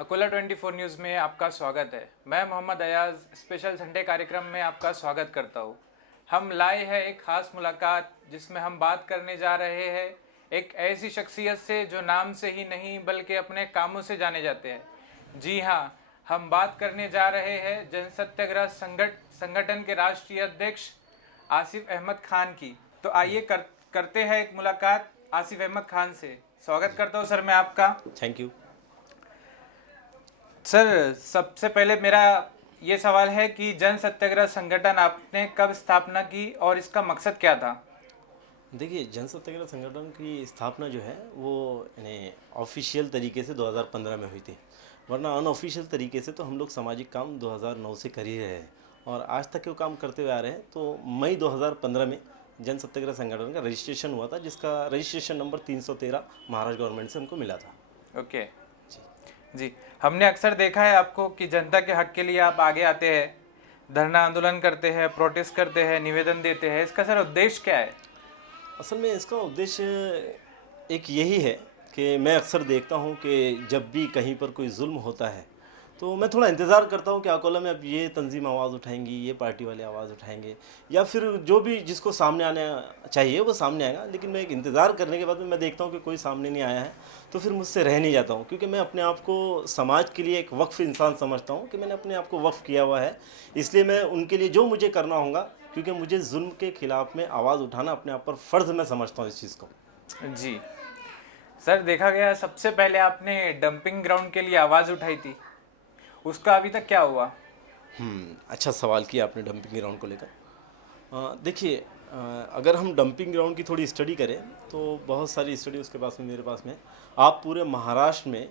Akola 24 news में आपका स्वागत है। मैं मोहम्मद अयाज स्पेशल संडे कार्यक्रम में आपका स्वागत करता हूँ। हम लाए हैं एक ख़ास मुलाकात जिसमें हम बात करने जा रहे हैं एक ऐसी शख्सियत से जो नाम से ही नहीं बल्कि अपने कामों से जाने जाते हैं। जी हाँ, हम बात करने जा रहे हैं जन सत्याग्रह संगठन के राष्ट्रीय अध्यक्ष आसिफ अहमद खान की। तो आइए करते हैं एक मुलाकात आसिफ अहमद खान से। स्वागत करता हूँ सर मैं आपका। थैंक यू सर, सबसे पहले मेरा ये सवाल है कि जन सत्याग्रह संगठन आपने कब स्थापना की और इसका मकसद क्या था? देखिए, जन सत्याग्रह संगठन की स्थापना जो है वो यानी ऑफिशियल तरीके से 2015 में हुई थी, वरना अनऑफिशियल तरीके से तो हम लोग सामाजिक काम 2009 से कर ही रहे हैं और आज तक वो काम करते हुए आ रहे हैं। तो मई 2015 में जन सत्याग्रह संगठन का रजिस्ट्रेशन हुआ था, जिसका रजिस्ट्रेशन नंबर 313 महाराष्ट्र गवर्नमेंट से हमको मिला था। ओके जी जी, हमने अक्सर देखा है आपको कि जनता के हक के लिए आप आगे आते हैं, धरना आंदोलन करते हैं, प्रोटेस्ट करते हैं, निवेदन देते हैं। इसका सर उद्देश्य क्या है? असल में इसका उद्देश्य एक यही है कि मैं अक्सर देखता हूँ कि जब भी कहीं पर कोई जुल्म होता है तो मैं थोड़ा इंतज़ार करता हूँ कि अकोला में अब ये तंजीम आवाज़ उठाएंगी, ये पार्टी वाले आवाज़ उठाएंगे, या फिर जो भी जिसको सामने आने चाहिए वो सामने आएगा। लेकिन मैं एक इंतज़ार करने के बाद में मैं देखता हूँ कि कोई सामने नहीं आया है, तो फिर मुझसे रह नहीं जाता हूँ, क्योंकि मैं अपने आप को समाज के लिए एक वक्फ इंसान समझता हूँ कि मैंने अपने आप को वक्फ किया हुआ है। इसलिए मैं उनके लिए जो मुझे करना होगा, क्योंकि मुझे जुल्म के खिलाफ में आवाज़ उठाना अपने आप पर फ़र्ज़ मैं समझता हूँ इस चीज़ को। जी सर, देखा गया सबसे पहले आपने डंपिंग ग्राउंड के लिए आवाज़ उठाई थी, उसका अभी तक क्या हुआ? अच्छा सवाल किया आपने डंपिंग ग्राउंड को लेकर। देखिए, अगर हम डंपिंग ग्राउंड की थोड़ी स्टडी करें तो बहुत सारी स्टडी उसके पास में, मेरे पास में, आप पूरे महाराष्ट्र में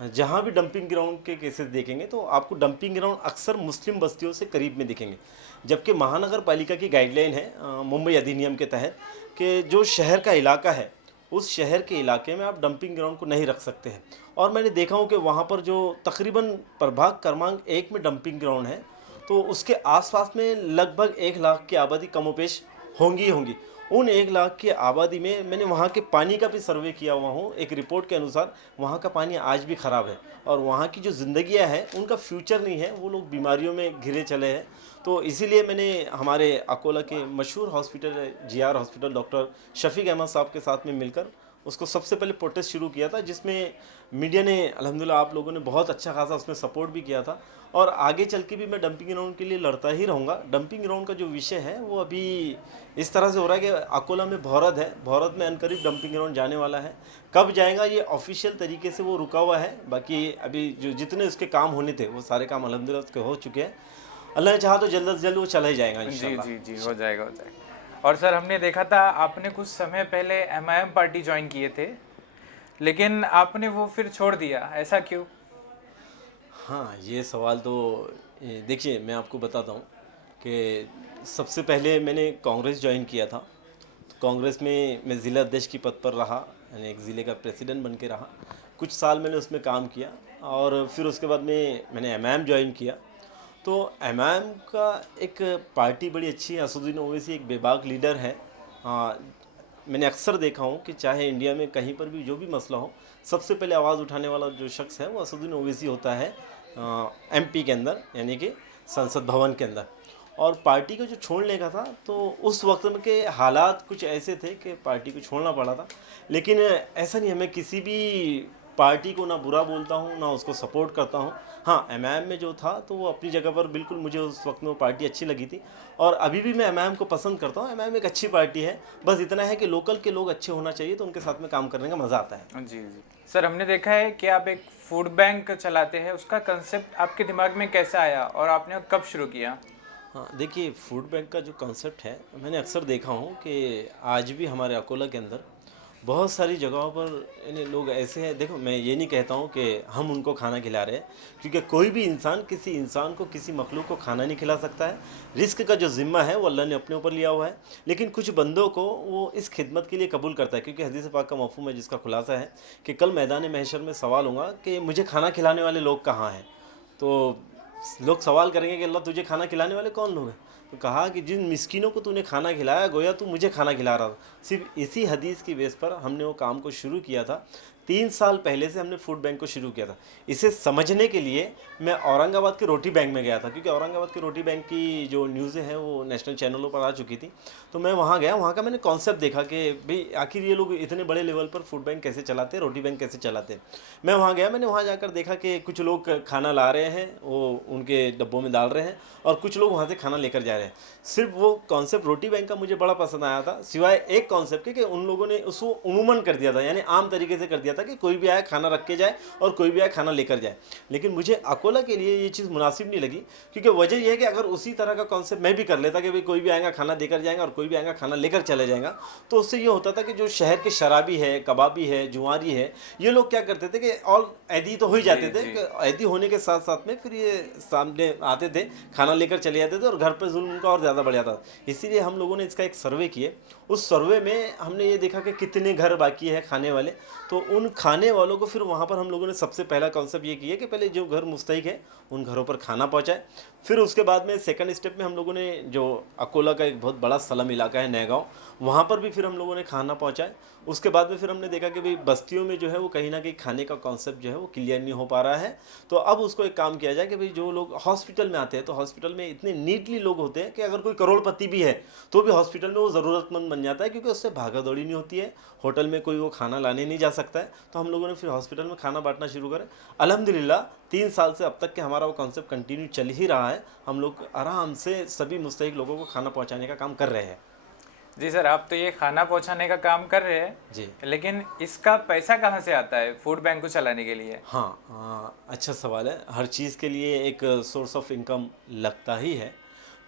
जहाँ भी डंपिंग ग्राउंड के केसेस देखेंगे तो आपको डंपिंग ग्राउंड अक्सर मुस्लिम बस्तियों से करीब में दिखेंगे। जबकि महानगर पालिका की गाइडलाइन है मुंबई अधिनियम के तहत कि जो शहर का इलाका है उस शहर के इलाके में आप डंपिंग ग्राउंड को नहीं रख सकते हैं। और मैंने देखा हूँ कि वहाँ पर जो तकरीबन प्रभाग क्रमांक 1 में डंपिंग ग्राउंड है तो उसके आसपास में लगभग 1 लाख की आबादी कमोपेश होंगी ही होंगी। उन 1 लाख की आबादी में मैंने वहाँ के पानी का भी सर्वे किया हुआ हूँ। एक रिपोर्ट के अनुसार वहाँ का पानी आज भी ख़राब है और वहाँ की जो ज़िंदगियाँ हैं उनका फ्यूचर नहीं है, वो लोग बीमारियों में घिरे चले हैं। तो इसीलिए मैंने हमारे अकोला के मशहूर hospital GR hospital doctor Shafiq Ahmed साहब के साथ में मिलकर उसको सबसे पहले प्रोटेस्ट शुरू किया था, जिसमें मीडिया ने, अल्हम्दुलिल्लाह आप लोगों ने बहुत अच्छा खासा उसमें सपोर्ट भी किया था। और आगे चल के भी मैं डंपिंग ग्राउंड के लिए लड़ता ही रहूँगा। डंपिंग ग्राउंड का जो विषय है वो अभी इस तरह से हो रहा है कि अकोला में भौरद है, भौरद में अनकरीब डंपिंग ग्राउंड जाने वाला है। कब जाएगा ये ऑफिशियल तरीके से वो रुका हुआ है, बाकी अभी जो जितने उसके काम होने थे वो सारे काम अल्हम्दुलिल्लाह उसके हो चुके हैं। अल्लाह ने चाहा तो जल्द से जल्द वो चला ही जाएगा जी इंशाल्लाह। जी जी, हो जाएगा हो जाएगा। और सर, हमने देखा था आपने कुछ समय पहले एमआईएम पार्टी ज्वाइन किए थे, लेकिन आपने वो फिर छोड़ दिया, ऐसा क्यों? हाँ, ये सवाल तो देखिए मैं आपको बताता हूँ कि सबसे पहले मैंने कांग्रेस ज्वाइन किया था। तो कांग्रेस में मैं ज़िला अध्यक्ष की पद पर रहा, यानी एक ज़िले का प्रेसिडेंट बन के रहा। कुछ साल मैंने उसमें काम किया और फिर उसके बाद में मैंने एमआईएम ज्वाइन किया। तो एमआईएम का एक पार्टी बड़ी अच्छी है, असदुद्दीन ओवैसी एक बेबाक लीडर है। मैंने अक्सर देखा हूँ कि चाहे इंडिया में कहीं पर भी जो भी मसला हो, सबसे पहले आवाज़ उठाने वाला जो शख्स है वो असदुद्दीन ओवैसी होता है एमपी के अंदर, यानी कि संसद भवन के अंदर। और पार्टी को जो छोड़ने का था तो उस वक्त में के हालात कुछ ऐसे थे कि पार्टी को छोड़ना पड़ा था। लेकिन ऐसा नहीं है, मैं किसी भी पार्टी को ना बुरा बोलता हूँ ना उसको सपोर्ट करता हूँ। हाँ, एमआईएम में जो था तो वो अपनी जगह पर बिल्कुल, मुझे उस वक्त में वो पार्टी अच्छी लगी थी और अभी भी मैं एमआईएम को पसंद करता हूँ। एमआईएम एक अच्छी पार्टी है, बस इतना है कि लोकल के लोग अच्छे होना चाहिए तो उनके साथ में काम करने का मज़ा आता है। जी जी सर, हमने देखा है कि आप एक फूड बैंक चलाते हैं, उसका कंसेप्ट आपके दिमाग में कैसे आया और आपने कब शुरू किया? हाँ, देखिए, फूड बैंक का जो कंसेप्ट है, मैंने अक्सर देखा हूँ कि आज भी हमारे अकोला के अंदर बहुत सारी जगहों पर यानी लोग ऐसे हैं। देखो, मैं ये नहीं कहता हूँ कि हम उनको खाना खिला रहे हैं, क्योंकि कोई भी इंसान किसी इंसान को, किसी मखलूक को खाना नहीं खिला सकता है। रिस्क का जो ज़िम्मा है वो अल्लाह ने अपने ऊपर लिया हुआ है। लेकिन कुछ बंदों को वो इस खिदमत के लिए कबूल करता है, क्योंकि हदीस पाक का मफ़हूम है जिसका खुलासा है कि कल मैदान महशर में सवाल होगा कि मुझे खाना खिलाने वाले लोग कहाँ हैं। तो लोग सवाल करेंगे कि अल्लाह तुझे खाना खिलाने वाले कौन लोग हैं? तो कहा कि जिन मिस्किनों को तूने खाना खिलाया, गोया तू मुझे खाना खिला रहा था। सिर्फ इसी हदीस की बेस पर हमने वो काम को शुरू किया था, 3 साल पहले से हमने फूड बैंक को शुरू किया था। इसे समझने के लिए मैं औरंगाबाद के रोटी बैंक में गया था, क्योंकि औरंगाबाद के रोटी बैंक की जो न्यूज़ें हैं वो नेशनल चैनलों पर आ चुकी थी। तो मैं वहाँ गया, वहाँ का मैंने कॉन्सेप्ट देखा कि भाई आखिर ये लोग इतने बड़े लेवल पर फूड बैंक कैसे चलाते हैं, रोटी बैंक कैसे चलाते हैं। मैं वहाँ गया, मैंने वहाँ जाकर देखा कि कुछ लोग खाना ला रहे हैं, वो उनके डब्बों में डाल रहे हैं, और कुछ लोग वहाँ से खाना लेकर जा रहे हैं। सिर्फ वो कॉन्सेप्ट रोटी बैंक का मुझे बड़ा पसंद आया था, सिवाय एक कॉन्सेप्ट के कि उन लोगों ने उसको उमूमन कर दिया था, यानी आम तरीके से कर दिया था कि कोई भी आए खाना रख के जाए और कोई भी आए खाना लेकर जाए। लेकिन मुझे अकोला के लिए ये चीज़ मुनासिब नहीं लगी, क्योंकि वजह यह है कि अगर उसी तरह का कॉन्सेप्ट मैं भी कर लेता कि भाई कोई भी आएगा खाना देकर जाएगा और कोई भी आएगा खाना लेकर चले जाएगा, तो उससे ये होता था कि जो शहर के शराबी है, कबाबी है, जुआरी है, ये लोग क्या करते थे कि और ऐदी तो हो ही जाते थे कि ऐदी होने के साथ साथ में फिर ये सामने आते थे, खाना लेकर चले जाते थे और घर पर जुल्म उनका और ज़्यादा बढ़ जाता था। इसीलिए हम लोगों ने इसका एक सर्वे किए। उस सर्वे में हमने ये देखा कि कितने घर बाकी है खाने वाले, तो उन खाने वालों को फिर वहाँ पर हम लोगों ने सबसे पहला कॉन्सेप्ट ये किया कि पहले जो घर मुस्तहिक है उन घरों पर खाना पहुँचाए। फिर उसके बाद में सेकंड स्टेप में हम लोगों ने जो अकोला का एक बहुत बड़ा स्लम इलाका है नैगांव, वहाँ पर भी फिर हम लोगों ने खाना पहुँचाए। उसके बाद में फिर हमने देखा कि भाई बस्तियों में जो है वो कहीं ना कहीं खाने का कॉन्सेप्ट जो है वो क्लियर नहीं हो पा रहा है, तो अब उसको एक काम किया जाए कि भाई जो लोग हॉस्पिटल में आते हैं, तो हॉस्पिटल में इतने नीटली लोग होते हैं कि अगर कोई करोड़पति भी है तो भी हॉस्पिटल में वो ज़रूरतमंद बन जाता है, क्योंकि उससे भागा दौड़ी नहीं होती है, होटल में कोई वो खाना लाने नहीं जा सकता है। तो हम लोगों ने फिर हॉस्पिटल में खाना बांटना शुरू करें। अल्हम्दुलिल्लाह 3 साल से अब तक के हमारा वो कॉन्सेप्ट कंटिन्यू चल ही रहा है। हम लोग आराम से सभी मुस्तहिक लोगों को खाना पहुँचाने का काम कर रहे हैं। जी सर, आप तो ये खाना पहुंचाने का काम कर रहे हैं जी, लेकिन इसका पैसा कहाँ से आता है फूड बैंक को चलाने के लिए? हाँ, अच्छा सवाल है। हर चीज़ के लिए एक सोर्स ऑफ इनकम लगता ही है।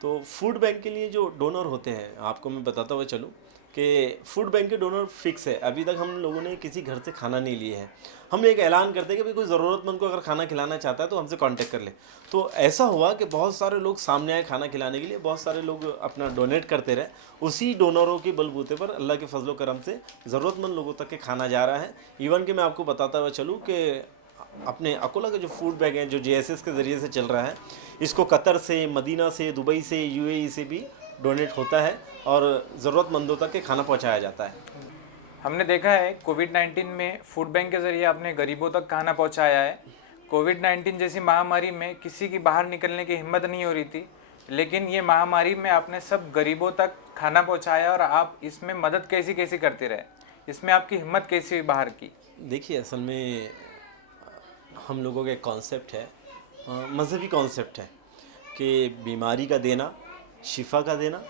तो फूड बैंक के लिए जो डोनर होते हैं, आपको मैं बताता हुआ चलूँ कि फूड बैंक के डोनर फिक्स है। अभी तक हम लोगों ने किसी घर से खाना नहीं लिए है। हम एक ऐलान करते हैं कि भाई कोई ज़रूरतमंद को अगर खाना खिलाना चाहता है तो हमसे कांटेक्ट कर ले। तो ऐसा हुआ कि बहुत सारे लोग सामने आए खाना खिलाने के लिए, बहुत सारे लोग अपना डोनेट करते रहे। उसी डोनरों के बलबूते पर अल्लाह के फजलो करम से ज़रूरतमंद लोगों तक के खाना जा रहा है। इवन कि मैं आपको बताता हुआ चलूँ कि अपने अकोला का जो फूड बैग है जो JSS के ज़रिए से चल रहा है, इसको कतर से, मदीना से, दुबई से, UAE से भी डोनेट होता है और ज़रूरतमंदों तक के खाना पहुंचाया जाता है। हमने देखा है कोविड-19 में फूड बैंक के ज़रिए आपने गरीबों तक खाना पहुंचाया है। कोविड-19 जैसी महामारी में किसी की बाहर निकलने की हिम्मत नहीं हो रही थी, लेकिन ये महामारी में आपने सब गरीबों तक खाना पहुंचाया और आप इसमें मदद कैसी कैसी करते रहे, इसमें आपकी हिम्मत कैसी हुई बाहर की? देखिए, असल में हम लोगों का एक कॉन्सेप्ट है, मज़हबी कॉन्सेप्ट है कि बीमारी का देना, शिफा का देना,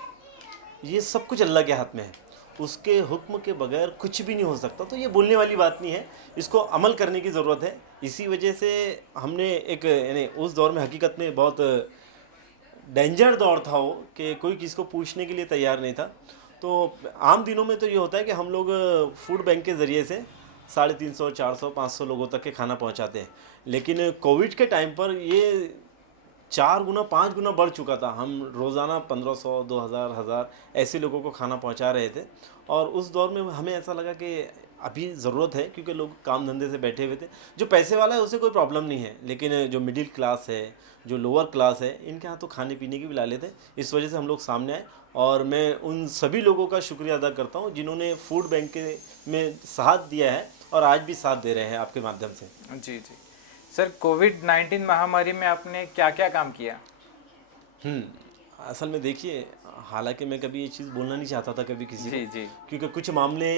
ये सब कुछ अल्लाह के हाथ में है। उसके हुक्म के बगैर कुछ भी नहीं हो सकता। तो ये बोलने वाली बात नहीं है, इसको अमल करने की ज़रूरत है। इसी वजह से हमने एक यानी उस दौर में हकीकत में बहुत डेंजर दौर था वो, कि कोई किसी को पूछने के लिए तैयार नहीं था। तो आम दिनों में तो ये होता है कि हम लोग फूड बैंक के ज़रिए से 350, 400, 500 लोगों तक के खाना पहुंचाते हैं। लेकिन कोविड के टाइम पर ये 4 गुना 5 गुना बढ़ चुका था। हम रोज़ाना 1500, 2000, 1000 ऐसे लोगों को खाना पहुंचा रहे थे। और उस दौर में हमें ऐसा लगा कि अभी ज़रूरत है, क्योंकि लोग काम धंधे से बैठे हुए थे। जो पैसे वाला है उसे कोई प्रॉब्लम नहीं है, लेकिन जो मिडिल क्लास है, जो लोअर क्लास है, इनके यहाँ तो खाने पीने की भी लाले थे। इस वजह से हम लोग सामने आए और मैं उन सभी लोगों का शुक्रिया अदा करता हूँ जिन्होंने फूड बैंक के में साथ दिया है और आज भी साथ दे रहे हैं आपके माध्यम से। जी जी सर, कोविड-19 महामारी में आपने क्या क्या काम किया? असल में देखिए, हालांकि मैं कभी ये चीज़ बोलना नहीं चाहता था कभी किसी जी को, जी क्योंकि कुछ मामले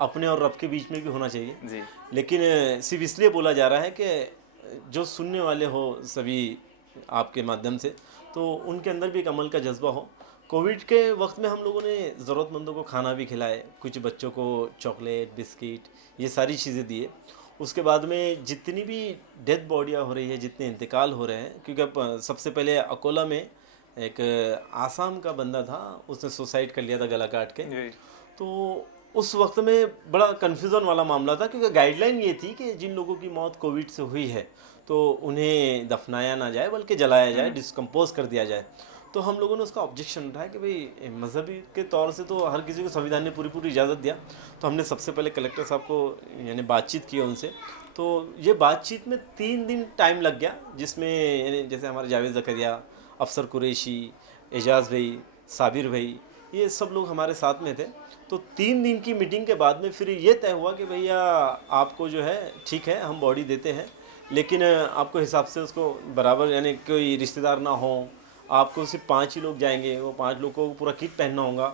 अपने और रब के बीच में भी होना चाहिए। जी लेकिन सिर्फ इसलिए बोला जा रहा है कि जो सुनने वाले हो सभी आपके माध्यम से, तो उनके अंदर भी एक अमल का जज्बा हो। कोविड के वक्त में हम लोगों ने ज़रूरतमंदों को खाना भी खिलाए, कुछ बच्चों को चॉकलेट, बिस्किट, ये सारी चीज़ें दिए। उसके बाद में जितनी भी डेथ बॉडियाँ हो रही है, जितने इंतकाल हो रहे हैं, क्योंकि अब सबसे पहले अकोला में एक आसाम का बंदा था, उसने सुसाइड कर लिया था गला काट के। जी तो उस वक्त में बड़ा कन्फ्यूज़न वाला मामला था, क्योंकि गाइडलाइन ये थी कि जिन लोगों की मौत कोविड से हुई है तो उन्हें दफनाया ना जाए बल्कि जलाया जाए, डिस्कम्पोज कर दिया जाए। तो हम लोगों ने उसका ऑब्जेक्शन उठाया कि भाई मजहबी के तौर से तो हर किसी को संविधान ने पूरी इजाज़त दिया। तो हमने सबसे पहले कलेक्टर साहब को यानी बातचीत की उनसे। तो ये बातचीत में 3 दिन टाइम लग गया, जिसमें यानी जैसे हमारे जावेद ज़करिया, अफसर कुरैशी, एजाज़ भाई, साबिर भाई, ये सब लोग हमारे साथ में थे। तो 3 दिन की मीटिंग के बाद में फिर ये तय हुआ कि भैया आपको जो है ठीक है हम बॉडी देते हैं, लेकिन आपको हिसाब से उसको बराबर, यानी कोई रिश्तेदार ना हो, आपको सिर्फ 5 ही लोग जाएंगे, वो 5 लोग को पूरा किट पहनना होगा।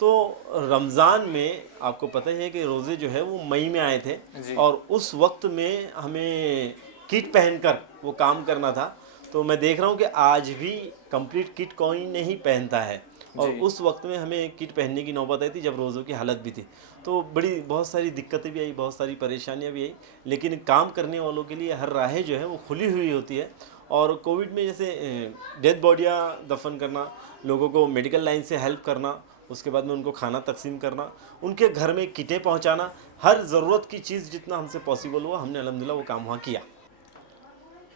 तो रमज़ान में आपको पता ही है कि रोज़े जो है वो मई में आए थे जी। और उस वक्त में हमें किट पहनकर वो काम करना था। तो मैं देख रहा हूँ कि आज भी कंप्लीट किट कोई नहीं पहनता है, और जी। उस वक्त में हमें किट पहनने की नौबत आई थी जब रोज़ों की हालत भी थी। तो बड़ी बहुत सारी दिक्कतें भी आई, बहुत सारी परेशानियां भी आई, लेकिन काम करने वालों के लिए हर राहें जो है वो खुली हुई होती है। और कोविड में जैसे डेड बॉडियाँ दफन करना, लोगों को मेडिकल लाइन से हेल्प करना, उसके बाद में उनको खाना तकसीम करना, उनके घर में किटें पहुंचाना, हर ज़रूरत की चीज़ जितना हमसे पॉसिबल हुआ हमने अल्हम्दुलिल्लाह वो काम वहाँ किया।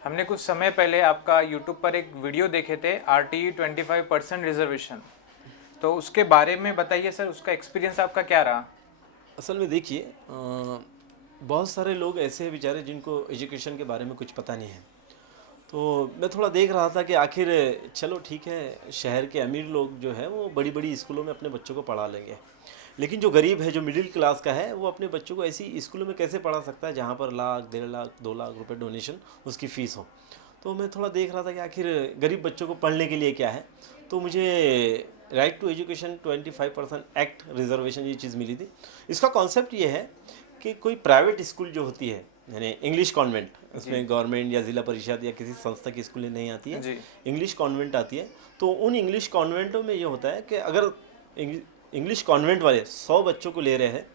हमने कुछ समय पहले आपका यूट्यूब पर एक वीडियो देखे थे, RTE 25% रिजर्वेशन, तो उसके बारे में बताइए सर, उसका एक्सपीरियंस आपका क्या रहा? असल में देखिए, बहुत सारे लोग ऐसे हैं बेचारे जिनको एजुकेशन के बारे में कुछ पता नहीं है। तो मैं थोड़ा देख रहा था कि आखिर चलो ठीक है, शहर के अमीर लोग जो है वो बड़ी बड़ी स्कूलों में अपने बच्चों को पढ़ा लेंगे, लेकिन जो गरीब है, जो मिडिल क्लास का है, वो अपने बच्चों को ऐसी स्कूलों में कैसे पढ़ा सकता है जहाँ पर लाख, 1.5 लाख, 2 लाख रुपए डोनेशन उसकी फ़ीस हो। तो मैं थोड़ा देख रहा था कि आखिर गरीब बच्चों को पढ़ने के लिए क्या है। तो मुझे right to education 25% act reservation ये चीज़ मिली थी। इसका कॉन्सेप्ट ये है कि कोई प्राइवेट स्कूल जो होती है, यानी इंग्लिश कॉन्वेंट, इसमें गवर्नमेंट या ज़िला परिषद या किसी संस्था की स्कूलें नहीं आती है, जी। इंग्लिश कॉन्वेंट आती है। तो उन इंग्लिश कॉन्वेंटों में ये होता है कि अगर इंग्लिश कॉन्वेंट वाले 100 बच्चों को ले रहे हैं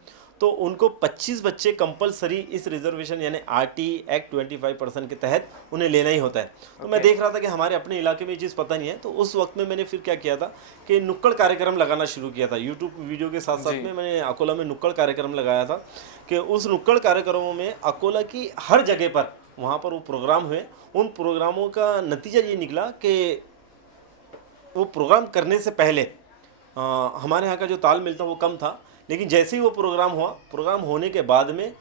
तो उनको 25 बच्चे कंपलसरी इस रिजर्वेशन यानी RTE एक्ट 25% के तहत उन्हें लेना ही होता है। तो मैं देख रहा था कि हमारे अपने इलाके में ये चीज़ पता नहीं है, तो उस वक्त में मैंने फिर क्या किया था कि नुक्कड़ कार्यक्रम लगाना शुरू किया था। यूट्यूब वीडियो के साथ साथ में मैंने अकोला में नुक्कड़ कार्यक्रम लगाया था कि उस नुक्कड़ कार्यक्रमों में अकोला की हर जगह पर वहाँ पर वो प्रोग्राम हुए। उन प्रोग्रामों का नतीजा ये निकला कि वो प्रोग्राम करने से पहले हमारे यहाँ का जो तालमेल था वो कम था, लेकिन जैसे ही वो प्रोग्राम हुआ, प्रोग्राम होने के बाद में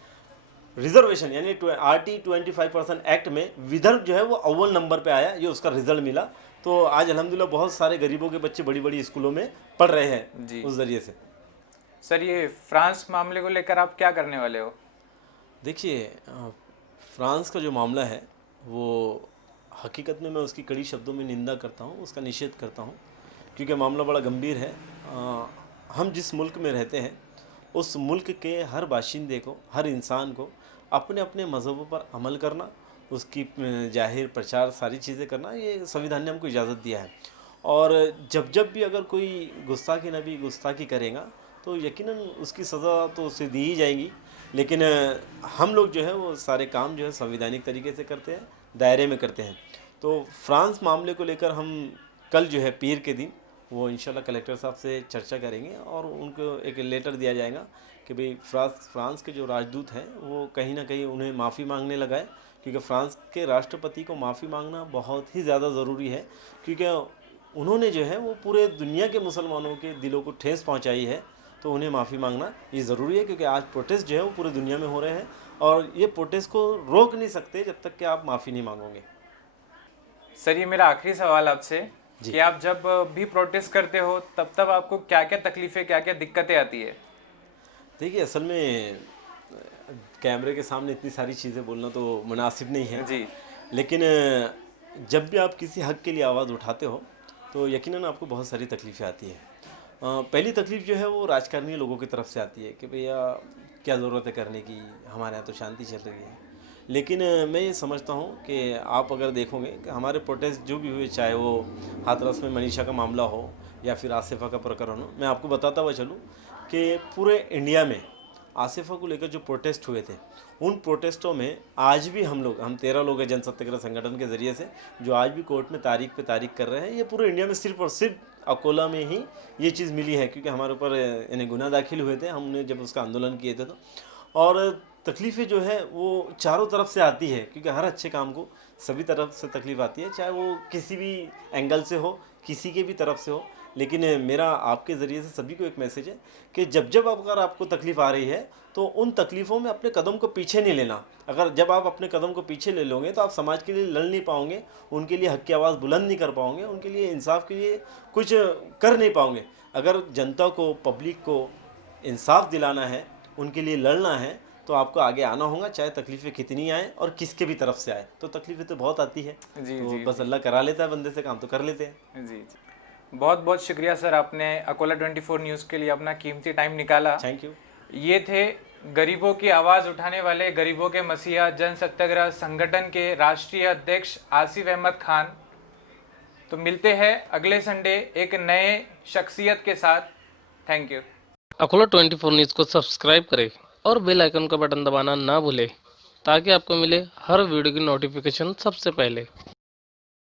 रिजर्वेशन यानी RTE 25% एक्ट में विदर्भ जो है वो अव्वल नंबर पे आया, ये उसका रिजल्ट मिला। तो आज अल्हम्दुलिल्लाह बहुत सारे गरीबों के बच्चे बड़ी बड़ी स्कूलों में पढ़ रहे हैं जी। उस ज़रिए से। सर, ये फ्रांस मामले को लेकर आप क्या करने वाले हो? देखिए, फ्रांस का जो मामला है वो हकीकत में मैं उसकी कड़ी शब्दों में निंदा करता हूँ, उसका निषेध करता हूँ, क्योंकि मामला बड़ा गंभीर है। हम जिस मुल्क में रहते हैं उस मुल्क के हर बाशिंदे को, हर इंसान को अपने अपने मज़हबों पर अमल करना, उसकी जाहिर प्रचार सारी चीज़ें करना, ये संविधान ने हमको इजाज़त दिया है। और जब जब भी अगर कोई गुस्ताखी नबी गुस्ताखी करेगा तो यकीनन उसकी सज़ा तो उसे दी ही जाएगी, लेकिन हम लोग जो है वो सारे काम जो है संवैधानिक तरीके से करते हैं, दायरे में करते हैं। तो फ्रांस मामले को लेकर हम कल जो है पीर के दिन वो इंशाल्लाह कलेक्टर साहब से चर्चा करेंगे और उनको एक लेटर दिया जाएगा कि भाई फ्रांस के जो राजदूत हैं वो कहीं ना कहीं उन्हें माफ़ी मांगने लगा है, क्योंकि फ्रांस के राष्ट्रपति को माफ़ी मांगना बहुत ही ज़्यादा ज़रूरी है, क्योंकि उन्होंने जो है वो पूरे दुनिया के मुसलमानों के दिलों को ठेस पहुँचाई है। तो उन्हें माफ़ी मांगना ये ज़रूरी है, क्योंकि आज प्रोटेस्ट जो है वो पूरी दुनिया में हो रहे हैं और ये प्रोटेस्ट को रोक नहीं सकते जब तक कि आप माफ़ी नहीं मांगोगे। सर, ये मेरा आखिरी सवाल आपसे कि आप जब भी प्रोटेस्ट करते हो तब आपको क्या क्या तकलीफ़ें, क्या क्या दिक्कतें आती है? देखिए, असल में कैमरे के सामने इतनी सारी चीज़ें बोलना तो मुनासिब नहीं है जी। लेकिन जब भी आप किसी हक़ के लिए आवाज़ उठाते हो तो यकीनन आपको बहुत सारी तकलीफ़ें आती हैं। पहली तकलीफ़ जो है वो राजकारणीय लोगों की तरफ से आती है कि भैया क्या ज़रूरत है करने की, हमारे यहाँ तो शांति चल रही है। लेकिन मैं ये समझता हूँ कि आप अगर देखोगे कि हमारे प्रोटेस्ट जो भी हुए, चाहे वो हाथरस में मनीषा का मामला हो या फिर आसिफा का प्रकरण हो, मैं आपको बताता हुआ चलूँ कि पूरे इंडिया में आसिफा को लेकर जो प्रोटेस्ट हुए थे, उन प्रोटेस्टों में आज भी हम 13 लोग हैं जन सत्याग्रह संगठन के ज़रिए से जो आज भी कोर्ट में तारीख पे तारीख कर रहे हैं। ये पूरे इंडिया में सिर्फ और सिर्फ अकोला में ही ये चीज़ मिली है, क्योंकि हमारे ऊपर यानी गुनाह दाखिल हुए थे हमने जब उसका आंदोलन किए थे। तो और तकलीफ़ें जो है वो चारों तरफ से आती है, क्योंकि हर अच्छे काम को सभी तरफ से तकलीफ़ आती है, चाहे वो किसी भी एंगल से हो, किसी के भी तरफ से हो। लेकिन मेरा आपके ज़रिए से सभी को एक मैसेज है कि जब जब अगर आपको तकलीफ़ आ रही है तो उन तकलीफ़ों में अपने कदम को पीछे नहीं लेना। अगर जब आप अपने कदम को पीछे ले लोगे तो आप समाज के लिए लड़ नहीं पाओगे, उनके लिए हक़ की आवाज़ बुलंद नहीं कर पाओगे, उनके लिए इंसाफ के लिए कुछ कर नहीं पाओगे। अगर जनता को, पब्लिक को इंसाफ दिलाना है, उनके लिए लड़ना है, तो आपको आगे आना होगा, चाहे तकलीफ़ें कितनी आए और किसके भी तरफ से आए। तो तकलीफ़ें तो बहुत आती है, जी तो जी बस अल्लाह करा लेता है बंदे से काम, तो कर लेते हैं। जी जी। बहुत बहुत शुक्रिया सर, आपने अकोला 24 न्यूज़ के लिए अपना कीमती टाइम निकाला। Thank you. ये थे गरीबों की आवाज़ उठाने वाले, गरीबों के मसीहा जन सत्याग्रह संगठन के राष्ट्रीय अध्यक्ष आसिफ अहमद खान। तो मिलते हैं अगले संडे एक नए शख्सियत के साथ। Thank you. अकोला 24 न्यूज़ को सब्सक्राइब करें और बेल आइकन का बटन दबाना ना भूलें ताकि आपको मिले हर वीडियो की नोटिफिकेशन सबसे पहले।